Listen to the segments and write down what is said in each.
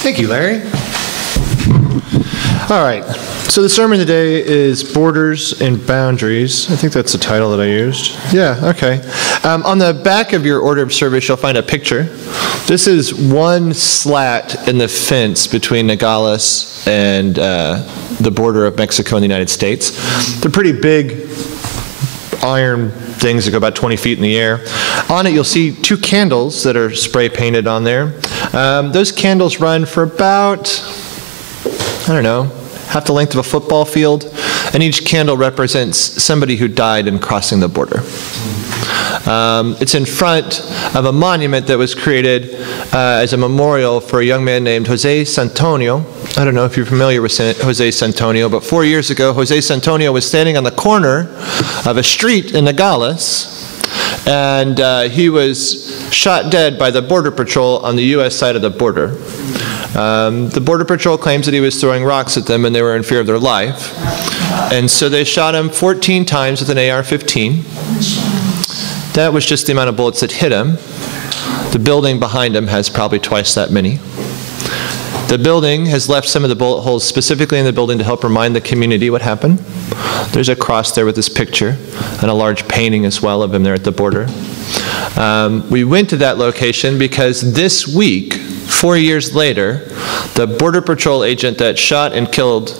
Thank you, Larry. All right, so the sermon today is Borders and Boundaries. I think that's the title that I used. Yeah, okay. On the back of your order of service, you'll find a picture. This is one slat in the fence between Nogales and the border of Mexico and the United States. They're pretty big iron things that go about 20 feet in the air. On it, you'll see two candles that are spray painted on there. Those candles run for about, I don't know, half the length of a football field, and each candle represents somebody who died in crossing the border. It's in front of a monument that was created as a memorial for a young man named Jose Santonio. I don't know if you're familiar with Jose Santonio, but 4 years ago, Jose Santonio was standing on the corner of a street in Nogales, and he was shot dead by the Border Patrol on the U.S. side of the border. The Border Patrol claims that he was throwing rocks at them and they were in fear of their life. And so they shot him 14 times with an AR-15. That was just the amount of bullets that hit him. The building behind him has probably twice that many. The building has left some of the bullet holes specifically in the building to help remind the community what happened. There's a cross there with this picture and a large painting as well of him there at the border. We went to that location because this week, 4 years later, the Border Patrol agent that shot and killed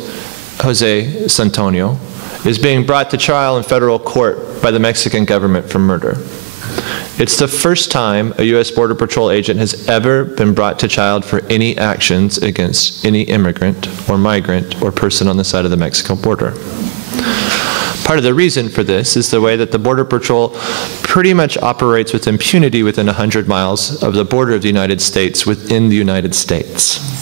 Jose Santonio is being brought to trial in federal court by the Mexican government for murder. It's the first time a U.S. Border Patrol agent has ever been brought to trial for any actions against any immigrant or migrant or person on the side of the Mexico border. Part of the reason for this is the way that the Border Patrol pretty much operates with impunity within 100 miles of the border of the United States within the United States.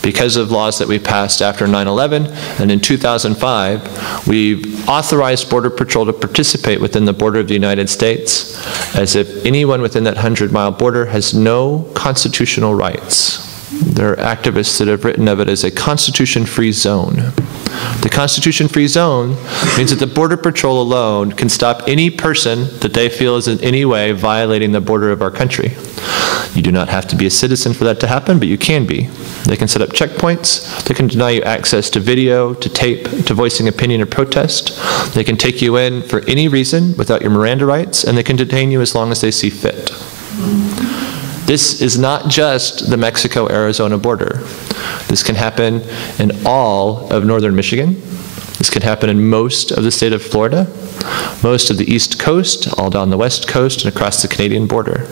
Because of laws that we passed after 9/11 and in 2005, we've authorized Border Patrol to participate within the border of the United States as if anyone within that 100-mile border has no constitutional rights. There are activists that have written of it as a constitution-free zone. The constitution-free zone means that the Border Patrol alone can stop any person that they feel is in any way violating the border of our country. You do not have to be a citizen for that to happen, but you can be. They can set up checkpoints. They can deny you access to video, to tape, to voicing opinion or protest. They can take you in for any reason without your Miranda rights, and they can detain you as long as they see fit. This is not just the Mexico-Arizona border. This can happen in all of northern Michigan. This can happen in most of the state of Florida, most of the East Coast, all down the West Coast, and across the Canadian border.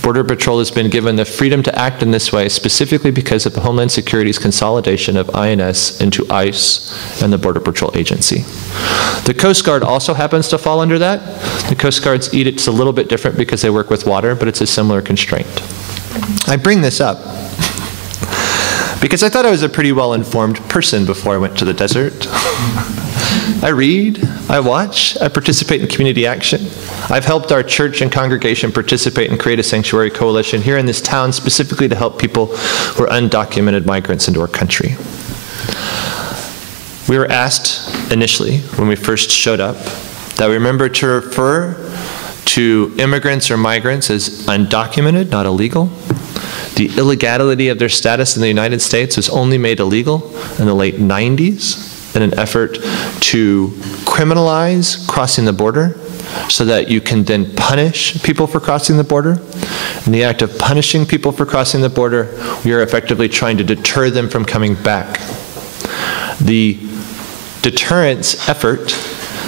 Border Patrol has been given the freedom to act in this way specifically because of the Homeland Security's consolidation of INS into ICE and the Border Patrol Agency. The Coast Guard also happens to fall under that. The Coast Guard's edict's a little bit different because they work with water, but it's a similar constraint. I bring this up because I thought I was a pretty well-informed person before I went to the desert. I read, I watch, I participate in community action. I've helped our church and congregation participate and create a sanctuary coalition here in this town specifically to help people who are undocumented migrants into our country. We were asked initially, when we first showed up, that we remember to refer to immigrants or migrants as undocumented, not illegal. The illegality of their status in the United States was only made illegal in the late 90s in an effort to criminalize crossing the border so that you can then punish people for crossing the border. In the act of punishing people for crossing the border, we are effectively trying to deter them from coming back. The deterrence effort,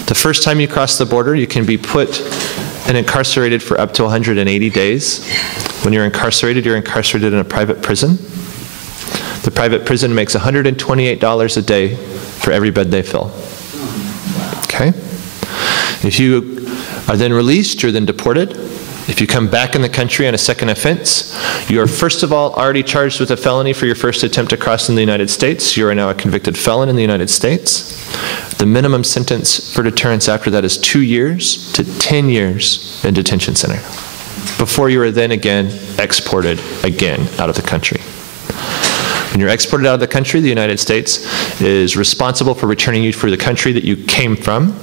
the first time you cross the border, you can be put and incarcerated for up to 180 days. When you're incarcerated in a private prison. The private prison makes $128 a day for every bed they fill. Okay? If you are then released, you're then deported. If you come back in the country on a second offense, you are first of all already charged with a felony for your first attempt to cross in the United States. You are now a convicted felon in the United States. The minimum sentence for deterrence after that is 2 years to 10 years in detention center, before you are then again exported again out of the country. When you're exported out of the country, the United States is responsible for returning you to the country that you came from.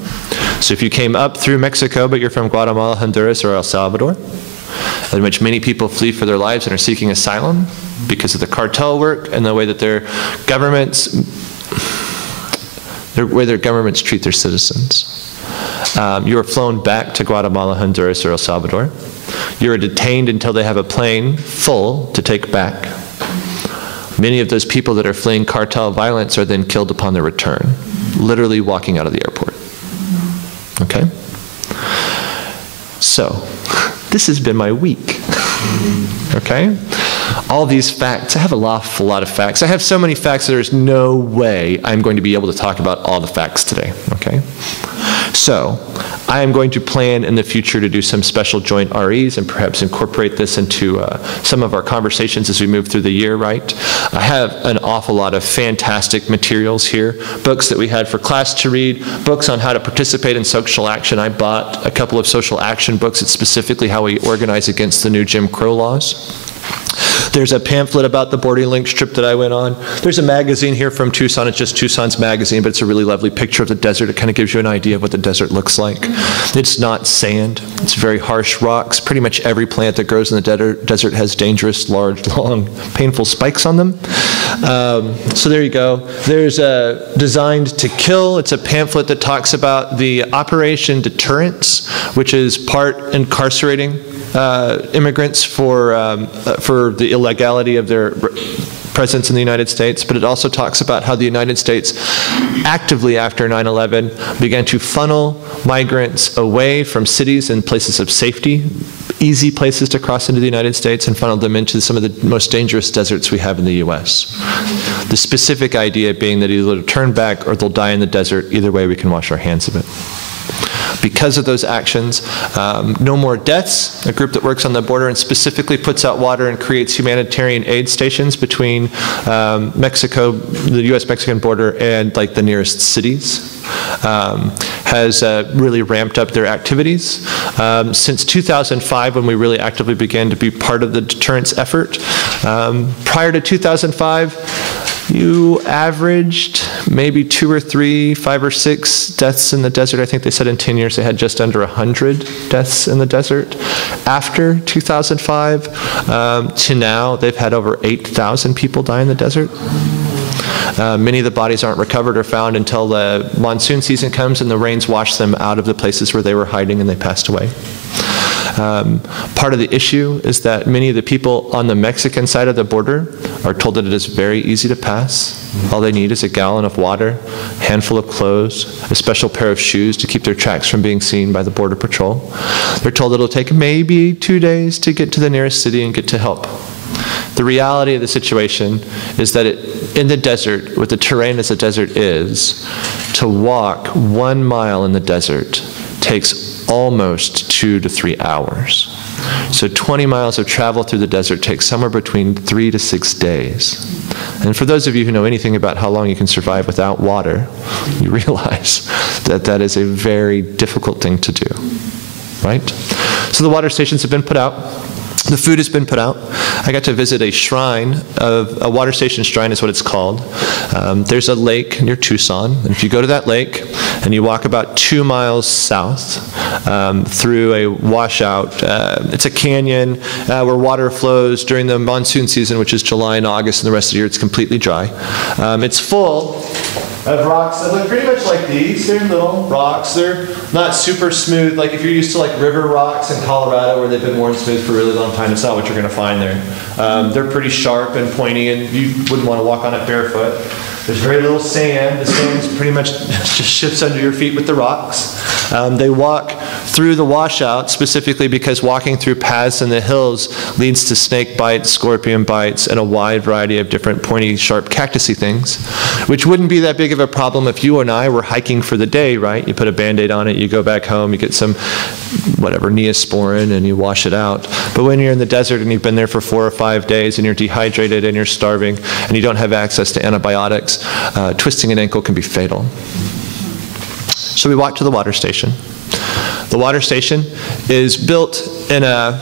So if you came up through Mexico, but you're from Guatemala, Honduras, or El Salvador, in which many people flee for their lives and are seeking asylum because of the cartel work and the way that their governments treat their citizens. You are flown back to Guatemala, Honduras, or El Salvador. You are detained until they have a plane full to take back. Many of those people that are fleeing cartel violence are then killed upon their return, literally walking out of the airport. Okay? So, this has been my week. Okay? All these facts, I have an awful lot of facts. I have so many facts that there's no way I'm going to be able to talk about all the facts today. Okay? So, I am going to plan in the future to do some special joint REs and perhaps incorporate this into some of our conversations as we move through the year, right? I have an awful lot of fantastic materials here, books that we had for class to read, books on how to participate in social action. I bought a couple of social action books. It's specifically how we organize against the new Jim Crow laws. There's a pamphlet about the Boarding Links trip that I went on. There's a magazine here from Tucson. It's just Tucson's magazine, but it's a really lovely picture of the desert. It kind of gives you an idea of what the desert looks like. It's not sand. It's very harsh rocks. Pretty much every plant that grows in the desert has dangerous, large, long, painful spikes on them. So there you go. There's Designed to Kill. It's a pamphlet that talks about the Operation Deterrence, which is part incarcerating immigrants for the illegality of their presence in the United States, but it also talks about how the United States actively after 9/11 began to funnel migrants away from cities and places of safety, easy places to cross into the United States, and funneled them into some of the most dangerous deserts we have in the U.S. The specific idea being that either they'll turn back or they'll die in the desert. Either way, we can wash our hands of it. Because of those actions, No More Deaths, a group that works on the border and specifically puts out water and creates humanitarian aid stations between Mexico, the U.S.-Mexican border, and like the nearest cities, has really ramped up their activities. Since 2005, when we really actively began to be part of the deterrence effort, prior to 2005, you averaged maybe 2 or 3, 5 or 6 deaths in the desert. I think they said in 10 years they had just under 100 deaths in the desert. After 2005 to now, they've had over 8,000 people die in the desert. Many of the bodies aren't recovered or found until the monsoon season comes and the rains wash them out of the places where they were hiding and they passed away. Part of the issue is that many of the people on the Mexican side of the border are told that it is very easy to pass. All they need is a gallon of water, a handful of clothes, a special pair of shoes to keep their tracks from being seen by the Border Patrol. They're told it'll take maybe 2 days to get to the nearest city and get to help. The reality of the situation is that in the desert, with the terrain as the desert is, to walk 1 mile in the desert takes almost 2 to 3 hours. So 20 miles of travel through the desert takes somewhere between 3 to 6 days. And for those of you who know anything about how long you can survive without water, you realize that that is a very difficult thing to do, right? So the water stations have been put out. The food has been put out. I got to visit a shrine, a water station shrine is what it's called. There's a lake near Tucson, and if you go to that lake and you walk about 2 miles south through a washout, it's a canyon where water flows during the monsoon season, which is July and August, and the rest of the year it's completely dry. It's full of rocks that look pretty much like these. They're little rocks. They're not super smooth. Like if you're used to like river rocks in Colorado where they've been worn smooth for a really long time, it's not what you're going to find there. They're pretty sharp and pointy, and you wouldn't want to walk on it barefoot. There's very little sand. The sand pretty much just shifts under your feet with the rocks. They walk through the washout specifically because walking through paths in the hills leads to snake bites, scorpion bites, and a wide variety of different pointy, sharp cactusy things, which wouldn't be that big of a problem if you and I were hiking for the day, right? You put a Band-Aid on it, you go back home, you get some, whatever, Neosporin, and you wash it out. But when you're in the desert and you've been there for 4 or 5 days and you're dehydrated and you're starving and you don't have access to antibiotics, twisting an ankle can be fatal. So we walked to the water station. The water station is built in a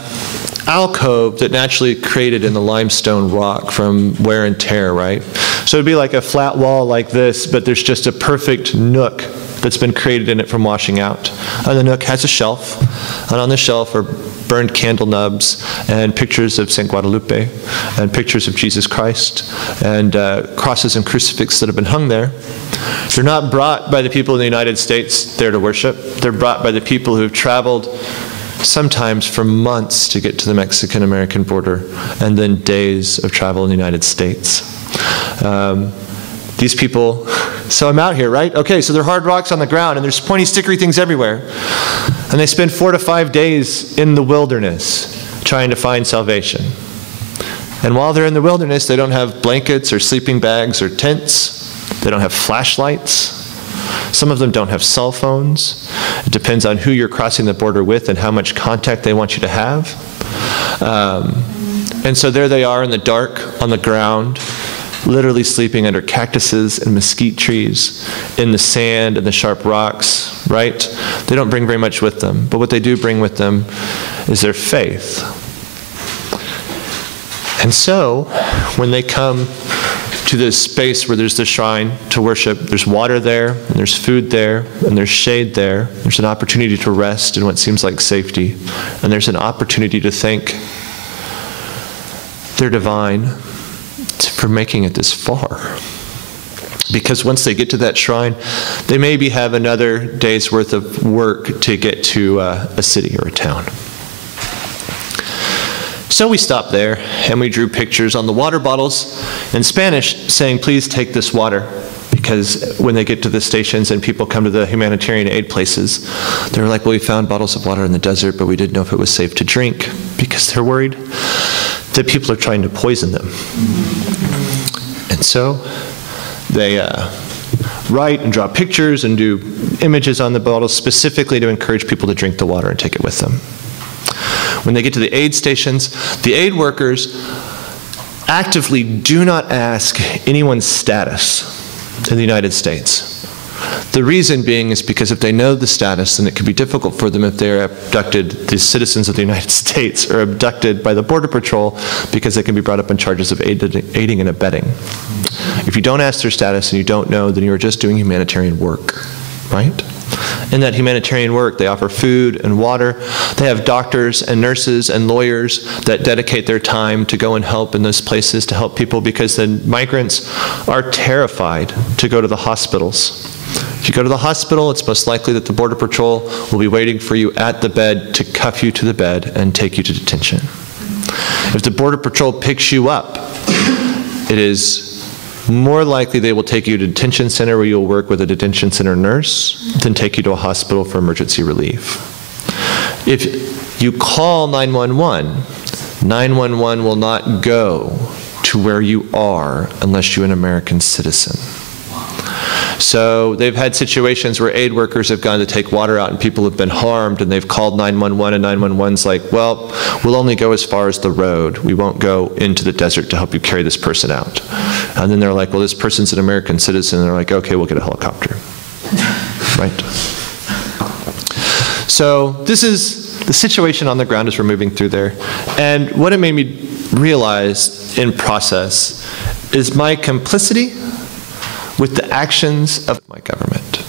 alcove that naturally created in the limestone rock from wear and tear, right? So it'd be like a flat wall like this, but there's just a perfect nook that's been created in it from washing out. And the nook has a shelf, and on the shelf are burned candle nubs and pictures of St. Guadalupe and pictures of Jesus Christ and crosses and crucifixes that have been hung there. They're not brought by the people in the United States there to worship. They're brought by the people who have traveled sometimes for months to get to the Mexican-American border, and then days of travel in the United States. These people, so I'm out here, right? Okay, so there are hard rocks on the ground, and there's pointy, stickery things everywhere. And they spend 4 to 5 days in the wilderness trying to find salvation. And while they're in the wilderness, they don't have blankets or sleeping bags or tents. They don't have flashlights. Some of them don't have cell phones. It depends on who you're crossing the border with and how much contact they want you to have. And so there they are in the dark on the ground, literally sleeping under cactuses and mesquite trees, in the sand and the sharp rocks, right? They don't bring very much with them, but what they do bring with them is their faith. And so, when they come to this space where there's the shrine to worship, there's water there, and there's food there, and there's shade there, there's an opportunity to rest in what seems like safety, and there's an opportunity to thank their divine for making it this far. Because once they get to that shrine, they maybe have another day's worth of work to get to a city or a town. So we stopped there and we drew pictures on the water bottles in Spanish saying, please take this water. Because when they get to the stations and people come to the humanitarian aid places, they're like, well, we found bottles of water in the desert, but we didn't know if it was safe to drink, because they're worried that people are trying to poison them. And so they write and draw pictures and do images on the bottles specifically to encourage people to drink the water and take it with them. When they get to the aid stations, the aid workers actively do not ask anyone's status in the United States. The reason being is because if they know the status, then it can be difficult for them if they're abducted, the citizens of the United States are abducted by the Border Patrol, because they can be brought up on charges of aiding and abetting. If you don't ask their status and you don't know, then you're just doing humanitarian work, right? In that humanitarian work, they offer food and water. They have doctors and nurses and lawyers that dedicate their time to go and help in those places to help people, because the migrants are terrified to go to the hospitals. If you go to the hospital, it's most likely that the Border Patrol will be waiting for you at the bed to cuff you to the bed and take you to detention. If the Border Patrol picks you up, it is more likely they will take you to a detention center where you'll work with a detention center nurse than take you to a hospital for emergency relief. If you call 911, 911 will not go to where you are unless you're an American citizen. So they've had situations where aid workers have gone to take water out and people have been harmed, and they've called 911, and 911's like, well, we'll only go as far as the road. We won't go into the desert to help you carry this person out. And then they're like, well, this person's an American citizen. And they're like, okay, we'll get a helicopter. Right? So this is the situation on the ground as we're moving through there. And what it made me realize in process is my complicity with the actions of my government.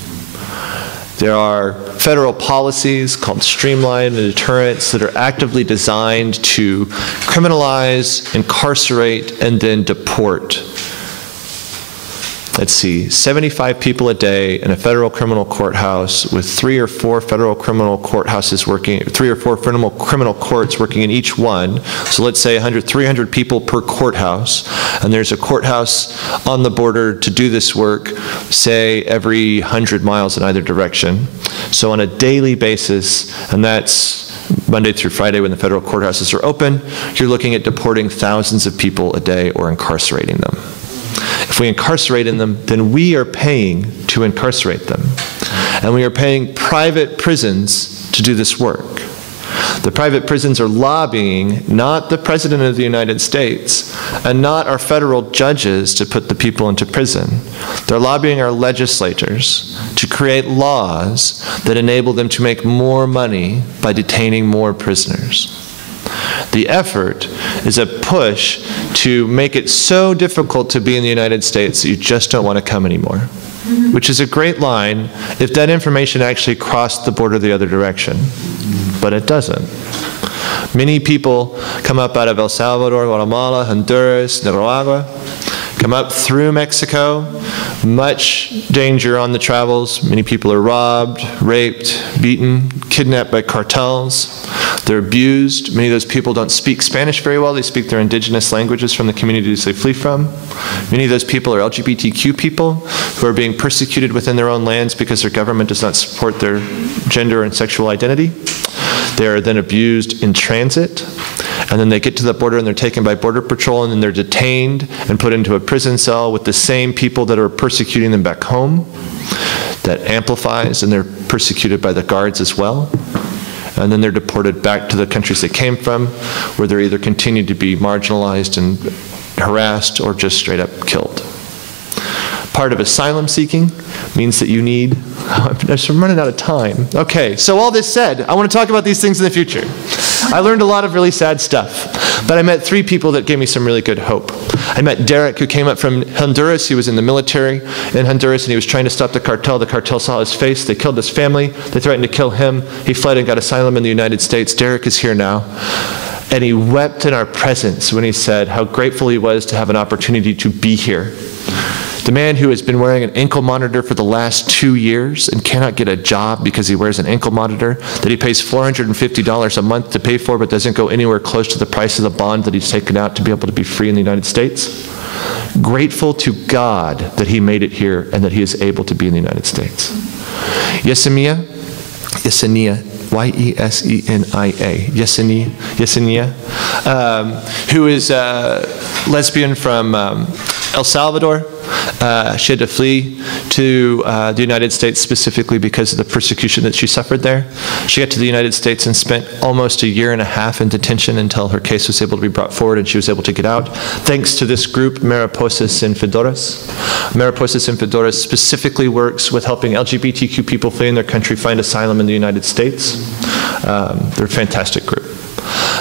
There are federal policies called streamline and deterrence that are actively designed to criminalize, incarcerate, and then deport. Let's see, 75 people a day in a federal criminal courthouse with 3 or 4 federal criminal courthouses working, 3 or 4 criminal courts working in each one. So let's say 300 people per courthouse, and there's a courthouse on the border to do this work, say every 100 miles in either direction. So on a daily basis, and that's Monday through Friday when the federal courthouses are open, you're looking at deporting thousands of people a day or incarcerating them. If we incarcerate them, then we are paying to incarcerate them. And we are paying private prisons to do this work. The private prisons are lobbying not the President of the United States and not our federal judges to put the people into prison. They're lobbying our legislators to create laws that enable them to make more money by detaining more prisoners. The effort is a push to make it so difficult to be in the United States that you just don't want to come anymore. which is a great line if that information actually crossed the border the other direction. But it doesn't. Many people come up out of El Salvador, Guatemala, Honduras, Nicaragua, come up through Mexico, much danger on the travels. Many people are robbed, raped, beaten, kidnapped by cartels. They're abused. Many of those people don't speak Spanish very well. They speak their indigenous languages from the communities they flee from. Many of those people are LGBTQ people who are being persecuted within their own lands because their government does not support their gender and sexual identity. They are then abused in transit, and then they get to the border and they're taken by Border Patrol, and then they're detained and put into a prison cell with the same people that are persecuting them back home. That amplifies, and they're persecuted by the guards as well. And then they're deported back to the countries they came from, where they're either continued to be marginalized and harassed or just straight up killed. Part of asylum seeking means that you need, I'm running out of time. Okay, so all this said, I want to talk about these things in the future. I learned a lot of really sad stuff, but I met 3 people that gave me some really good hope. I met Derek, who came up from Honduras. He was in the military in Honduras, and he was trying to stop the cartel. The cartel saw his face. They killed his family. They threatened to kill him. He fled and got asylum in the United States. Derek is here now. And he wept in our presence when he said how grateful he was to have an opportunity to be here. The man who has been wearing an ankle monitor for the last 2 years and cannot get a job because he wears an ankle monitor that he pays $450 a month to pay for, but doesn't go anywhere close to the price of the bond that he's taken out to be able to be free in the United States. Grateful to God that he made it here and that he is able to be in the United States. Yesenia, Y-E-S-E-N-I-A, Yesenia, who is a lesbian from El Salvador. She had to flee to the United States specifically because of the persecution that she suffered there. She got to the United States and spent almost a year and a half in detention until her case was able to be brought forward and she was able to get out. Thanks to this group, Mariposas Sin Fedoras. Mariposas Sin Fedoras specifically works with helping LGBTQ people fleeing their country find asylum in the United States. They're a fantastic group.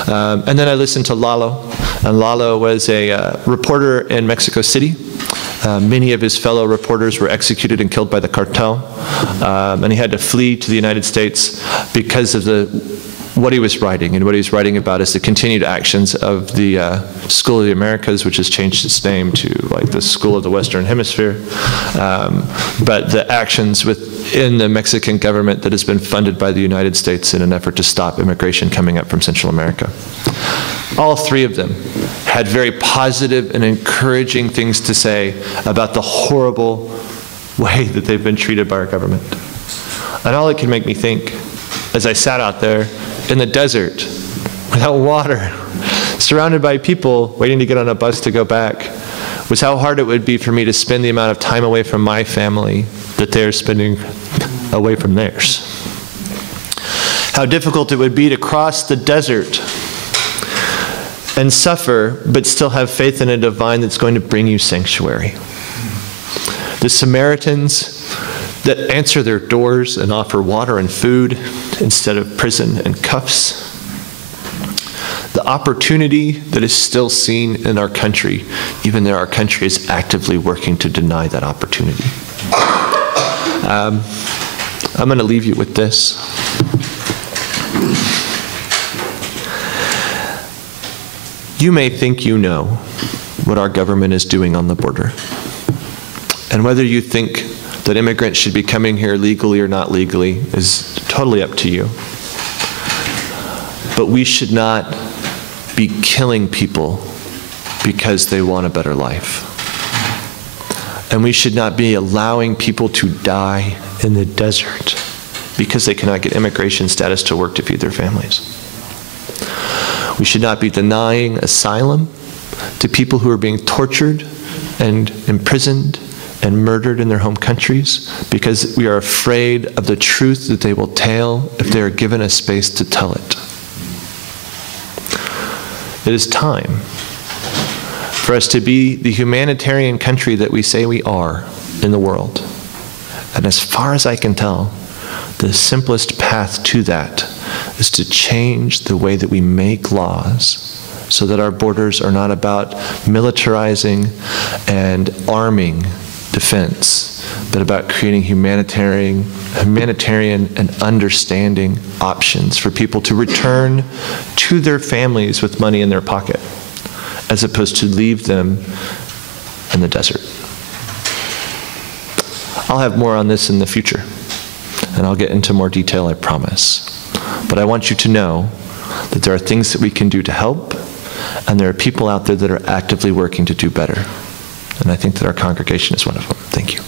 And then I listened to Lalo, and Lalo was a reporter in Mexico City. Many of his fellow reporters were executed and killed by the cartel, and he had to flee to the United States because of what he was writing. And what he was writing about is the continued actions of the School of the Americas, which has changed its name to like the School of the Western Hemisphere, but the actions within the Mexican government that has been funded by the United States in an effort to stop immigration coming up from Central America. All 3 of them had very positive and encouraging things to say about the horrible way that they've been treated by our government. And all it can make me think, as I sat out there in the desert, without water, surrounded by people waiting to get on a bus to go back, was how hard it would be for me to spend the amount of time away from my family that they're spending away from theirs. How difficult it would be to cross the desert and suffer, but still have faith in a divine that's going to bring you sanctuary. The Samaritans that answer their doors and offer water and food instead of prison and cuffs. The opportunity that is still seen in our country, even though our country is actively working to deny that opportunity. I'm going to leave you with this. You may think you know what our government is doing on the border. And whether you think that immigrants should be coming here legally or not legally is totally up to you. But we should not be killing people because they want a better life. And we should not be allowing people to die in the desert because they cannot get immigration status to work to feed their families. We should not be denying asylum to people who are being tortured and imprisoned and murdered in their home countries because we are afraid of the truth that they will tell if they are given a space to tell it. It is time for us to be the humanitarian country that we say we are in the world. And as far as I can tell, the simplest path to that is to change the way that we make laws so that our borders are not about militarizing and arming defense, but about creating humanitarian and understanding options for people to return to their families with money in their pocket, as opposed to leave them in the desert. I'll have more on this in the future, and I'll get into more detail, I promise. But I want you to know that there are things that we can do to help, and there are people out there that are actively working to do better. And I think that our congregation is one of them. Thank you.